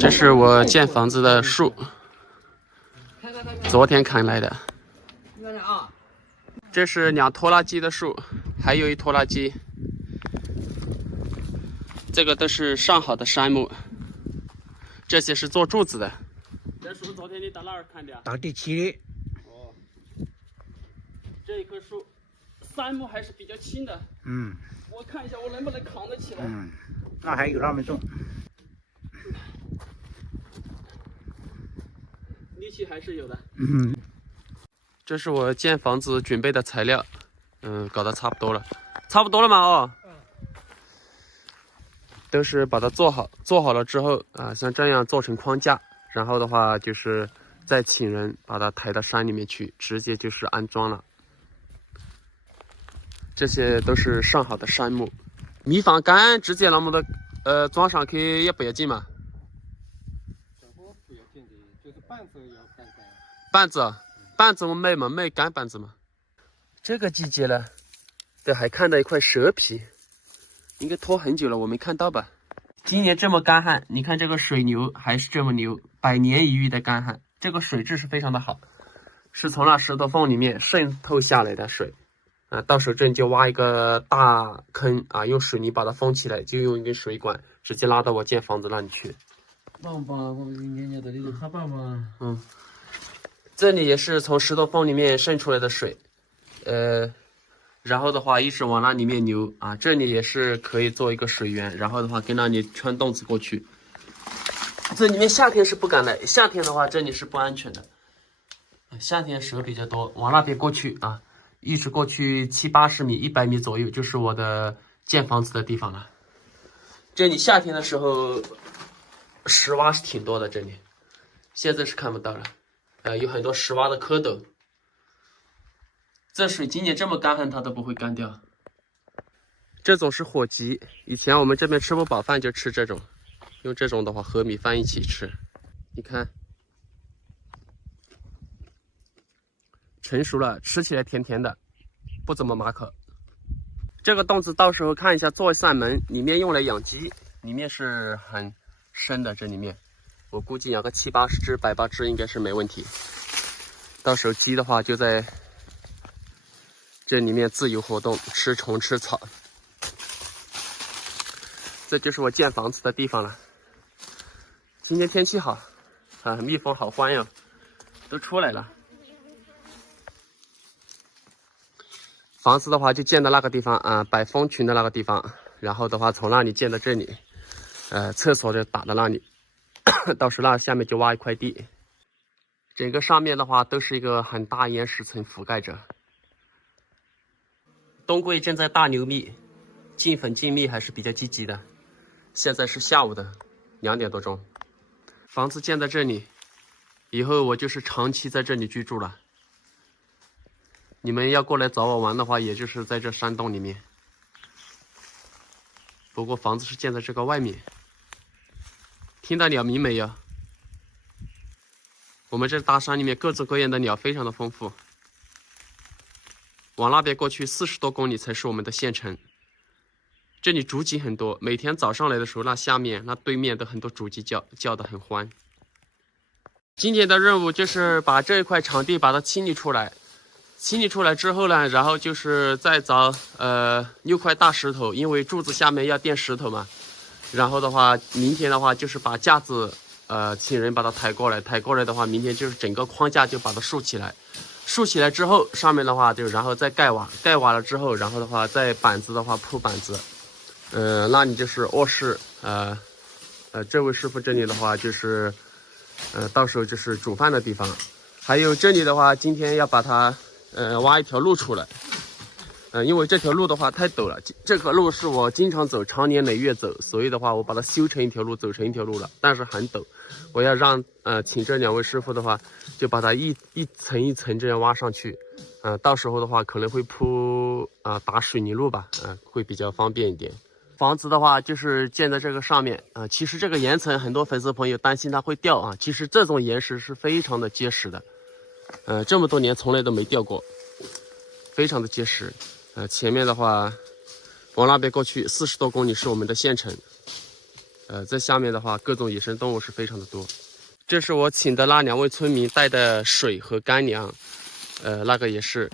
这是我建房子的树，昨天砍来的。这是2拖拉机的树，还有1拖拉机。这个都是上好的杉木，这些是做柱子的。这树昨天你到哪儿砍的？到第7的。哦，这一棵树，杉木还是比较轻的。我看一下我能不能扛得起来。那还有那么重。力气还是有的。这是我建房子准备的材料，搞得差不多了，差不多了嘛哦。都是把它做好了之后啊，像这样做成框架，然后的话就是再请人把它抬到山里面去，直接就是安装了。这些都是上好的杉木，米放杆直接那么的装上去也不要紧嘛。不要紧的，就是板子要干干。板子我买嘛，买干板子嘛。这个季节了，这还看到一块蛇皮，应该拖很久了，我没看到吧？今年这么干旱，你看这个水牛还是这么牛，100年一遇的干旱，这个水质是非常的好，是从那石头缝里面渗透下来的水。到时候这里就挖一个大坑啊，用水泥把它封起来，就用一根水管直接拉到我建房子那里去。棒棒，我们年年这里就好棒嘛。这里也是从石头缝里面渗出来的水，然后的话一直往那里面流啊，这里也是可以做一个水源，然后的话跟那里穿洞子过去。这里面夏天是不敢来，夏天的话这里是不安全的，夏天蛇比较多，往那边过去啊，一直过去70、80米、100米左右就是我的建房子的地方了。这里夏天的时候石蛙是挺多的，这里现在是看不到了，有很多石蛙的蝌蚪。这水今年这么干旱它都不会干掉。这种是火鸡，以前我们这边吃不饱饭就吃这种，用这种的话和米饭一起吃。你看成熟了，吃起来甜甜的，不怎么麻口。这个洞子到时候看一下，做一扇门，里面用来养鸡，里面是很深的，这里面我估计养个70、80只、100、8只应该是没问题。到时候鸡的话就在这里面自由活动，吃虫吃草。这就是我建房子的地方了。今天天气好啊，蜜蜂好欢哟，都出来了。房子的话就建到那个地方啊，摆蜂群的那个地方，然后的话从那里建到这里，厕所就打到那里，到时候那下面就挖一块地，整个上面的话都是一个很大岩石层覆盖着。冬贵正在大牛蜜，进粉进蜜还是比较积极的。现在是下午的2点多钟，房子建在这里，以后我就是长期在这里居住了。你们要过来找我玩的话，也就是在这山洞里面。不过房子是建在这个外面。听到鸟鸣没有？我们这大山里面各种各样的鸟非常的丰富。往那边过去40多公里才是我们的县城。这里竹鸡很多，每天早上来的时候，那下面那对面的很多竹鸡叫得很欢。今天的任务就是把这一块场地把它清理出来。清理出来之后呢，然后就是再找6块大石头，因为柱子下面要垫石头嘛。然后的话，明天的话就是把架子请人把它抬过来，抬过来的话，明天就是整个框架就把它竖起来。竖起来之后，上面的话就然后再盖瓦，盖瓦了之后，然后的话再板子的话铺板子，那里就是卧室，这位师傅这里的话就是，到时候就是煮饭的地方，还有这里的话，今天要把它挖一条路出来，因为这条路的话太陡了，这个路是我经常走，常年累月走，所以的话我把它修成一条路，走成一条路了，但是很陡，我要让请这2位师傅的话，就把它一层一层这样挖上去，到时候的话可能会铺打水泥路吧，会比较方便一点。房子的话就是建在这个上面其实这个岩层很多粉丝朋友担心它会掉啊，其实这种岩石是非常的结实的，这么多年从来都没掉过，非常的结实。前面的话往那边过去40多公里是我们的县城，在下面的话，各种野生动物是非常的多。这是我请的那2位村民带的水和干粮，那个也是，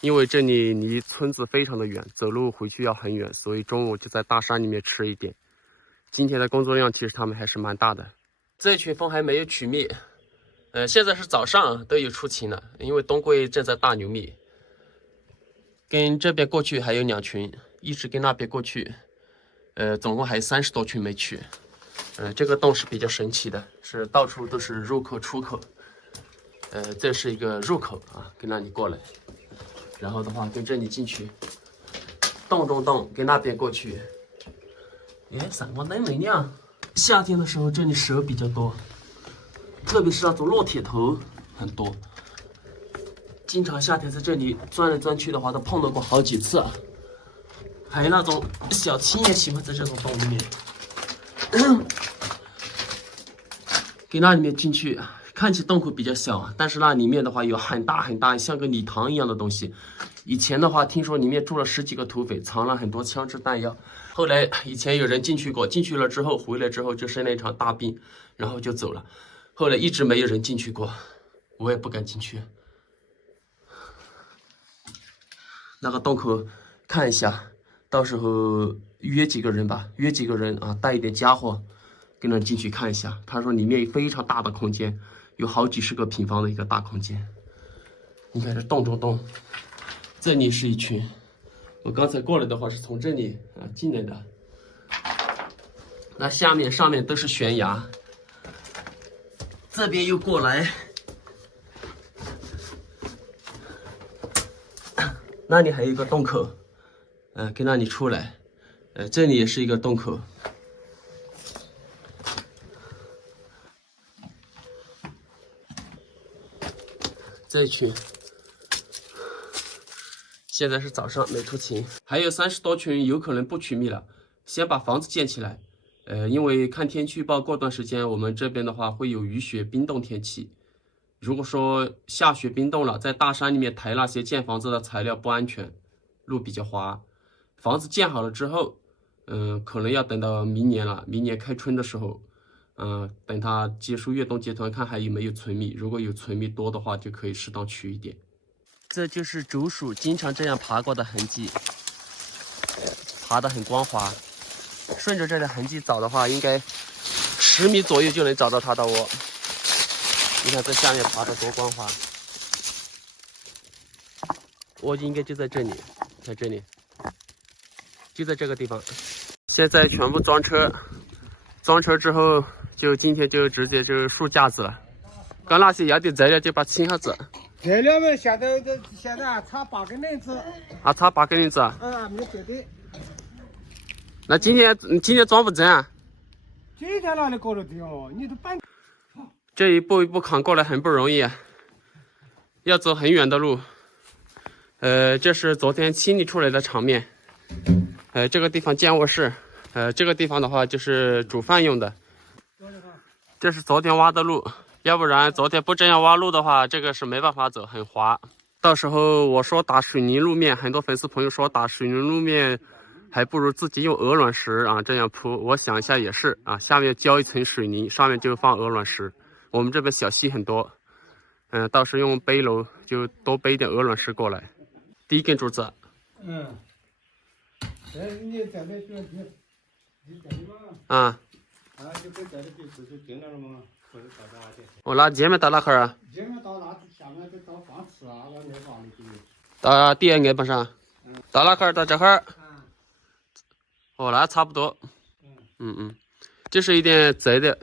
因为这里离村子非常的远，走路回去要很远，所以中午就在大山里面吃一点。今天的工作量其实他们还是蛮大的。这群蜂还没有取蜜，现在是早上都有出勤了，因为冬归正在大流蜜。跟这边过去还有2群，一直跟那边过去，总共还有30多群没去。这个洞是比较神奇的，是到处都是入口出口。这是一个入口啊，跟那里过来，然后的话跟这里进去，洞中洞跟那边过去。哎，闪光灯没亮。夏天的时候这里蛇比较多，特别是那种烙铁头很多。经常夏天在这里钻来钻去的话，都碰到过好几次。还有那种小青也喜欢在这种洞里面。给那里面进去，看起洞口比较小，但是那里面的话有很大很大，像个礼堂一样的东西。以前的话，听说里面住了10几个土匪，藏了很多枪支弹药。后来以前有人进去过，进去了之后回来之后就生了一场大病，然后就走了。后来一直没有人进去过，我也不敢进去。那个洞口看一下，到时候约几个人吧，约几个人啊，带一点家伙，跟着进去看一下。他说里面有非常大的空间，有好几十个平方的一个大空间。你看这洞中洞，这里是一群。我刚才过来的话是从这里进来的。那下面上面都是悬崖，这边又过来，那里还有一个洞口，跟那里出来，这里也是一个洞口。这一群。现在是早上没出勤，还有30多群有可能不取蜜了，先把房子建起来。因为看天气预报，过段时间我们这边的话会有雨雪冰冻天气。如果说下雪冰冻了，在大山里面抬那些建房子的材料不安全，路比较滑。房子建好了之后，可能要等到明年了，明年开春的时候，等它结束越冬结团，看还有没有存蜜。如果有存蜜多的话，就可以适当取一点。这就是竹鼠经常这样爬过的痕迹，爬得很光滑。顺着这个痕迹找的话，应该10米左右就能找到它的窝。你看这下面爬得多光滑，窝应该就在这里，在这里，就在这个地方。现在全部装车，装车之后就今天就直接就竖架子了。刚那些要的材料就把它清下子。材料嘛，现在差8根链子。啊，差8根链子啊？没对对。那今天装不整啊？今天哪里搞得定哦？你都搬。这一步一步扛过来很不容易啊，要走很远的路。这是昨天清理出来的场面。这个地方建卧室，这个地方的话就是煮饭用的。这是昨天挖的路。要不然昨天不这样挖路的话，这个是没办法走，很滑。到时候我说打水泥路面，很多粉丝朋友说打水泥路面，还不如自己用鹅卵石啊这样铺。我想一下也是啊，下面浇一层水泥，上面就放鹅卵石。我们这边小溪很多，到时候用背篓就多背一点鹅卵石过来。第一根柱子。你在那边你在吗？啊。就跟在那边不是定了吗？我拿前面到哪块儿啊？前面到那下面就到放池啊，那地方里头。到第二挨巴上。到哪块儿？到这块儿。哦，那差不多。这是一点窄的。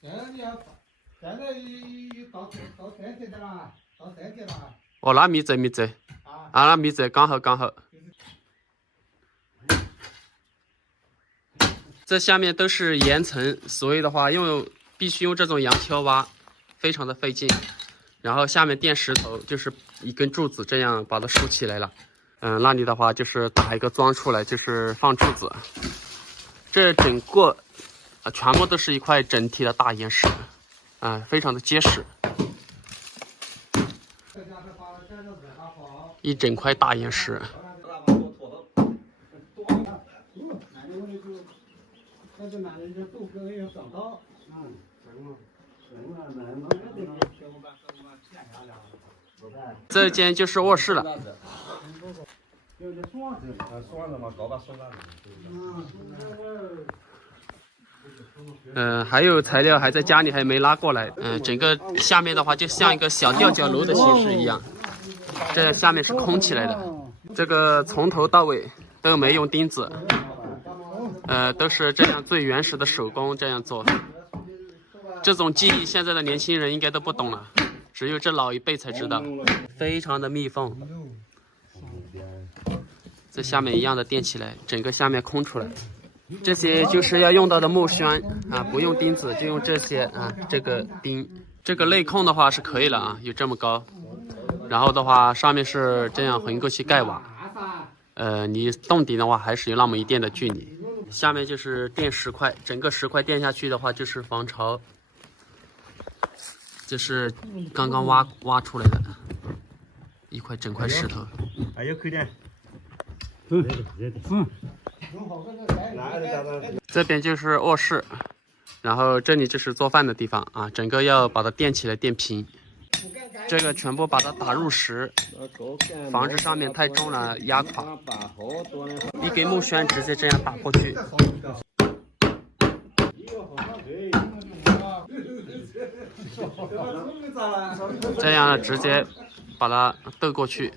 现在到3节的啦，到3节了。哦，那密窄。那密窄刚好。这下面都是岩层，所以的话必须用这种洋锹挖，非常的费劲。然后下面垫石头，就是一根柱子这样把它竖起来了。那里的话就是打一个桩出来，就是放柱子。这整个全部都是一块整体的大岩石，非常的结实。一整块大岩石。他就拿人家豆根要长高，这间就是卧室了。还有材料还在家里还没拉过来。整个下面的话就像一个小吊脚楼的形式一样，这下面是空起来的。这个从头到尾都没用钉子，都是这样最原始的手工这样做。这种技艺现在的年轻人应该都不懂了，只有这老一辈才知道。非常的密缝，这下面一样的垫起来，整个下面空出来。这些就是要用到的木栓啊，不用钉子，就用这些啊，这个钉。这个内控的话是可以了啊，有这么高。然后的话，上面是这样横过去盖瓦。你洞顶的话还是有那么一定的距离。下面就是垫石块，整个石块垫下去的话就是防潮。这是刚刚挖出来的一块整块石头。还有口点。这边就是卧室，然后这里就是做饭的地方啊，整个要把它垫起来垫平。这个全部把它打入石，防止上面太重了压垮。一根木栓直接这样打过去。这样直接把它斗过去。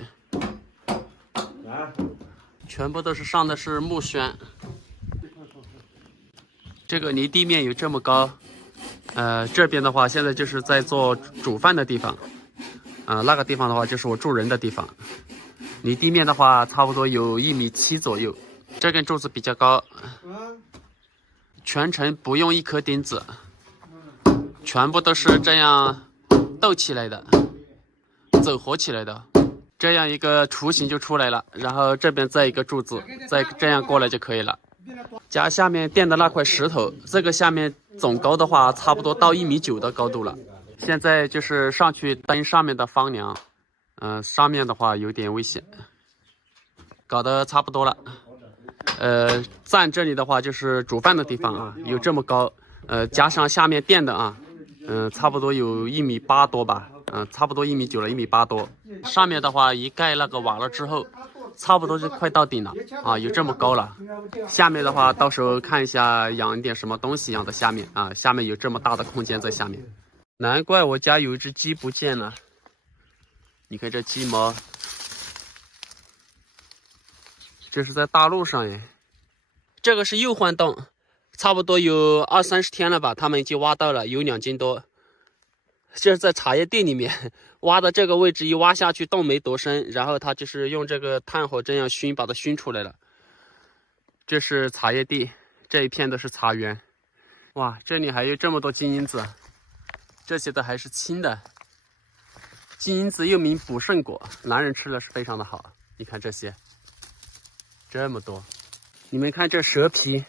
全部都是上的是木栓。这个离地面有这么高。这边的话现在就是在做煮饭的地方。那个地方的话就是我住人的地方，离地面的话差不多有1.7米左右。这根柱子比较高，全程不用一颗钉子，全部都是这样斗起来的，走合起来的，这样一个雏形就出来了。然后这边再一个柱子，再这样过来就可以了。加下面垫的那块石头，这个下面总高的话差不多到1.9米的高度了。现在就是上去登上面的房梁，上面的话有点危险，搞得差不多了。站这里的话就是煮饭的地方啊，有这么高，加上下面垫的啊，差不多有1.8米多吧，差不多1.9米了，1.8米多。上面的话一盖那个瓦了之后，差不多就快到顶了啊，有这么高了。下面的话到时候看一下养一点什么东西养在下面啊，下面有这么大的空间在下面。难怪我家有一只鸡不见了，你看这鸡毛，这是在大路上耶。这个是右换洞，差不多有20-30天了吧，他们已经挖到了，有2斤多。这是在茶叶地里面挖的这个位置，一挖下去洞没多深，然后他就是用这个炭火这样熏，把它熏出来了。这是茶叶地，这一片都是茶园。哇，这里还有这么多金银子。这些都还是青的，金银子又名补肾果，男人吃了是非常的好。你看这些，这么多，你们看这蛇皮，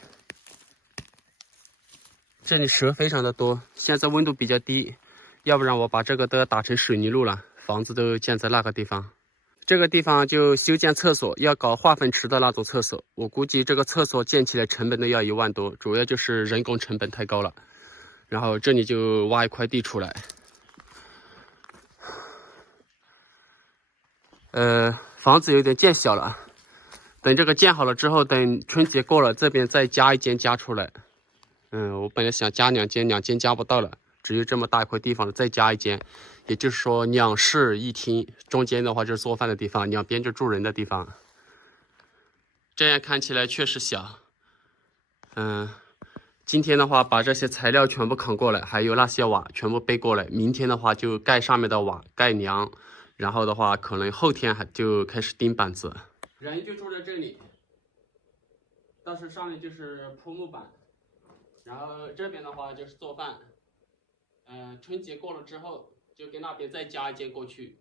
这里蛇非常的多。现在温度比较低，要不然我把这个都要打成水泥路了，房子都建在那个地方。这个地方就修建厕所，要搞化粪池的那种厕所，我估计这个厕所建起来成本都要1万多，主要就是人工成本太高了。然后这里就挖一块地出来，房子有点建小了，等这个建好了之后，等春节过了，这边再加一间加出来。我本来想加2间，2间加不到了，只有这么大一块地方了，再加一间，也就是说2室1厅，中间的话就是做饭的地方，两边就住人的地方。这样看起来确实小，今天的话，把这些材料全部扛过来，还有那些瓦全部背过来。明天的话，就盖上面的瓦，盖梁，然后的话，可能后天还就开始钉板子。人就住在这里，但是上面就是铺木板，然后这边的话就是做饭。春节过了之后，就跟那边再加一间过去。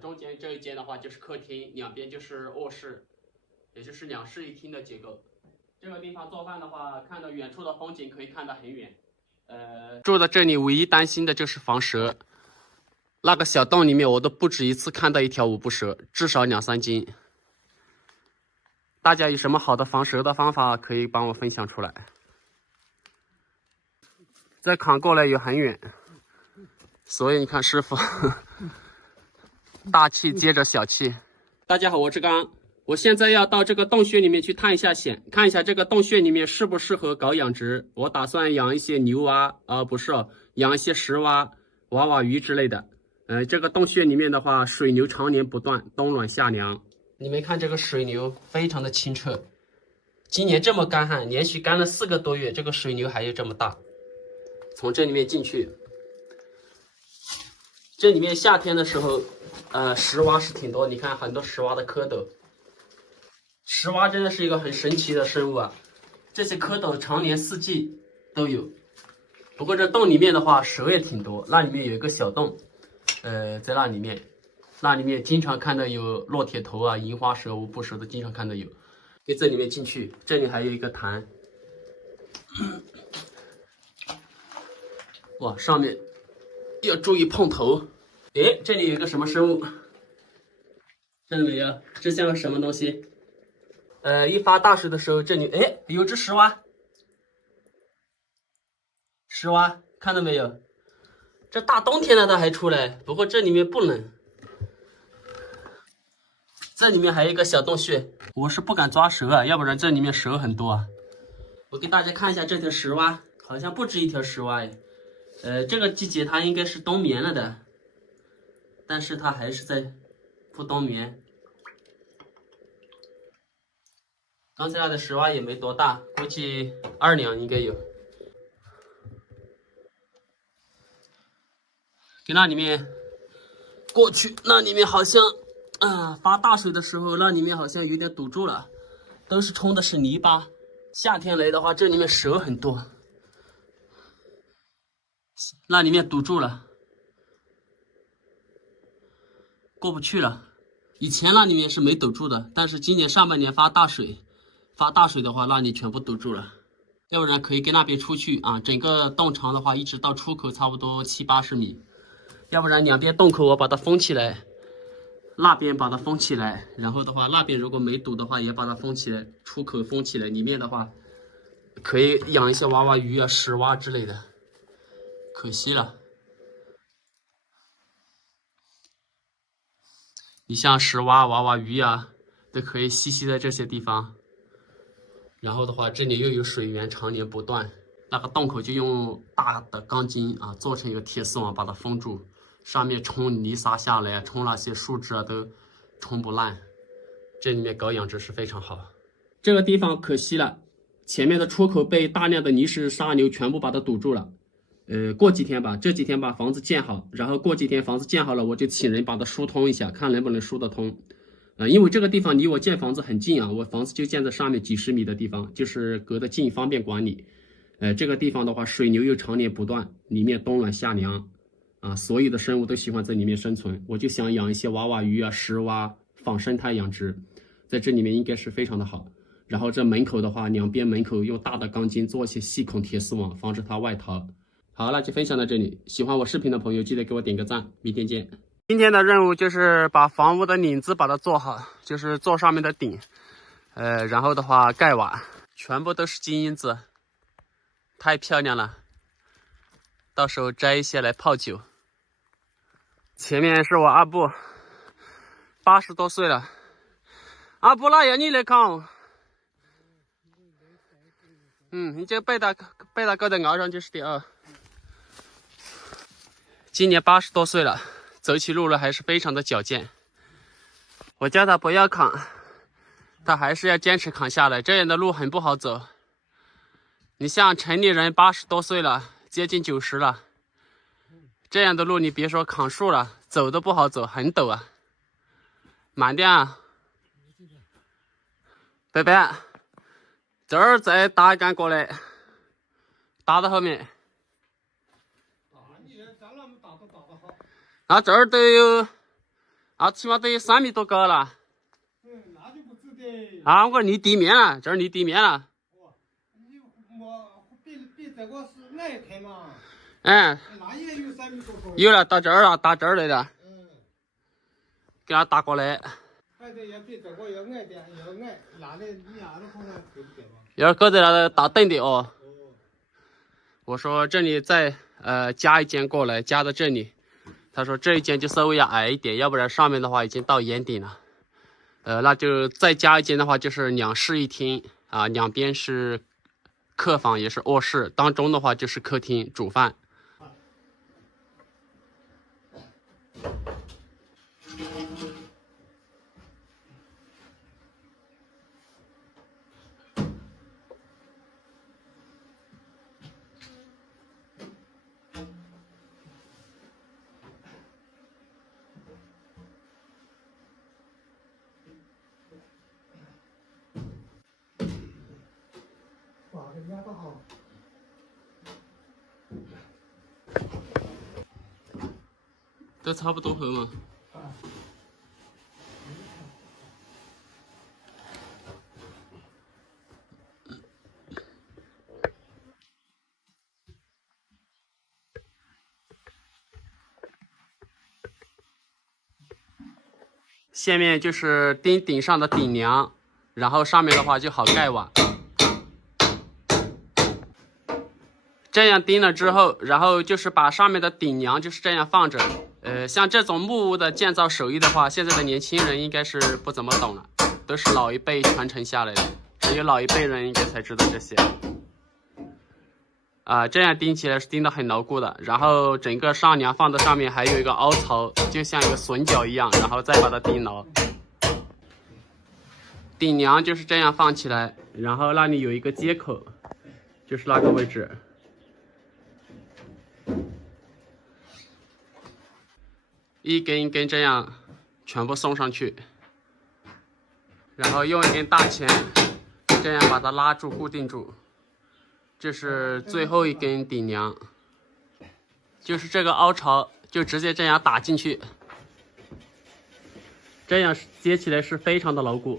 中间这一间的话就是客厅，两边就是卧室，也就是2室1厅的结构。这个地方做饭的话，看到远处的风景可以看得很远。住在这里唯一担心的就是防蛇。那个小洞里面，我都不止一次看到一条5步蛇，至少2-3斤。大家有什么好的防蛇的方法，可以帮我分享出来。再扛过来也很远，所以你看师傅大气接着小气。大家好，我是刚，我现在要到这个洞穴里面去探一下险，看一下这个洞穴里面适不适合搞养殖。我打算养一些牛蛙，不是养一些石蛙、娃娃鱼之类的。这个洞穴里面的话，水流常年不断，冬暖夏凉。你们看这个水流非常的清澈，今年这么干旱，连续干了4个多月，这个水流还有这么大。从这里面进去，这里面夏天的时候，石蛙是挺多，你看很多石蛙的蝌蚪。石蛙真的是一个很神奇的生物啊，这些蝌蚪常年4季都有。不过这洞里面的话，蛇也挺多，那里面有一个小洞，在那里面经常看到有烙铁头啊、银花蛇、无布蛇的，经常看到有。在这里面进去，这里还有一个潭，哇，上面要注意碰头。诶，这里有一个什么生物？看到没有？这像个什么东西？一发大水的时候，这里诶有只石蛙，看到没有？这大冬天的它还出来，不过这里面不冷。这里面还有一个小洞穴，我是不敢抓蛇啊，要不然这里面蛇很多啊。我给大家看一下这条石蛙，好像不止一条石蛙哎。这个季节它应该是冬眠了的，但是它还是在不冬眠。刚才那的石蛙也没多大，估计2两应该有。给那里面过去，那里面好像发大水的时候，那里面好像有点堵住了，都是冲的是泥巴。夏天来的话，这里面蛇很多，那里面堵住了，过不去了。以前那里面是没堵住的，但是今年上半年发大水的话，那里全部堵住了。要不然可以跟那边出去啊，整个洞长的话，一直到出口差不多70、80米。要不然两边洞口我把它封起来，那边把它封起来，然后的话那边如果没堵的话，也把它封起来，出口封起来，里面的话可以养一些娃娃鱼啊、石蛙之类的。可惜了，你像石蛙、娃娃鱼啊，都可以栖息在这些地方。然后的话，这里又有水源，常年不断。那个洞口就用大的钢筋啊，做成一个铁丝网把它封住，上面冲泥沙下来，冲那些树枝啊都冲不烂。这里面搞养殖是非常好。这个地方可惜了，前面的出口被大量的泥石沙流全部把它堵住了。过几天吧，这几天把房子建好，然后过几天房子建好了，我就请人把它疏通一下，看能不能疏得通。因为这个地方离我建房子很近啊，我房子就建在上面几十米的地方，就是隔得近，方便管理。这个地方的话，水流又常年不断，里面冬暖夏凉啊，所有的生物都喜欢在里面生存。我就想养一些娃娃鱼啊、石蛙，仿生态养殖，在这里面应该是非常的好。然后这门口的话，两边门口用大的钢筋做一些细孔铁丝网，防止它外逃。好，那就分享到这里。喜欢我视频的朋友，记得给我点个赞。明天见。今天的任务就是把房屋的领子把它做好，就是做上面的顶，然后的话盖瓦，全部都是金银子，太漂亮了。到时候摘一些来泡酒。前面是我阿布，80多岁了。阿布那要你来扛。你就背它搁在熬上就是的啊。今年80多岁了，走起路来还是非常的矫健。我叫他不要扛，他还是要坚持扛下来。这样的路很不好走。你像城里人80多岁了，接近90了，这样的路你别说扛树了，走都不好走，很陡啊。慢点啊，贝贝，这儿再搭一杆过来，搭到后面。那这儿都有，起码都有3米多高了。那就不止的。我说离地面了，这儿离地面了。你比这个是矮开嘛？那也有3米多高。有了，到这儿了，到这儿来了。给它搭过来。反正要比这个要矮点，要矮，那的你看看够不够吧？要搁在那大凳的哦。我说这里再加一间过来，加到这里。他说这一间就稍微要矮一点，要不然上面的话已经到檐顶了。那就再加一间的话，就是2室1厅啊，两边是客房也是卧室，当中的话就是客厅煮饭。把这压到好。都差不多厚嘛。下面就是钉顶上的顶梁，然后上面的话就好盖瓦。这样钉了之后，然后就是把上面的顶梁就是这样放着。像这种木屋的建造手艺的话，现在的年轻人应该是不怎么懂了，都是老一辈传承下来的，只有老一辈人应该才知道这些。这样钉起来是钉得很牢固的，然后整个上梁放在上面，还有一个凹槽，就像一个榫角一样，然后再把它钉牢。顶梁就是这样放起来，然后那里有一个接口，就是那个位置。一根一根这样全部送上去，然后用一根大钳这样把它拉住固定住。这是最后一根顶梁，就是这个凹槽就直接这样打进去，这样接起来是非常的牢固。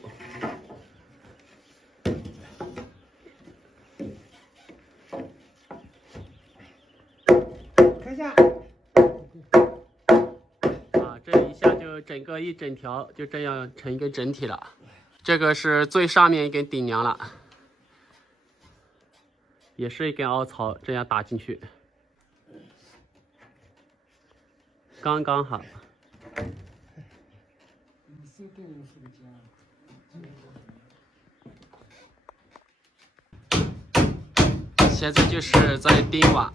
看一下。这一下就整个一整条就这样成一个整体了。这个是最上面一根顶梁了，也是一根凹槽，这样打进去，刚刚好。现在就是在钉瓦。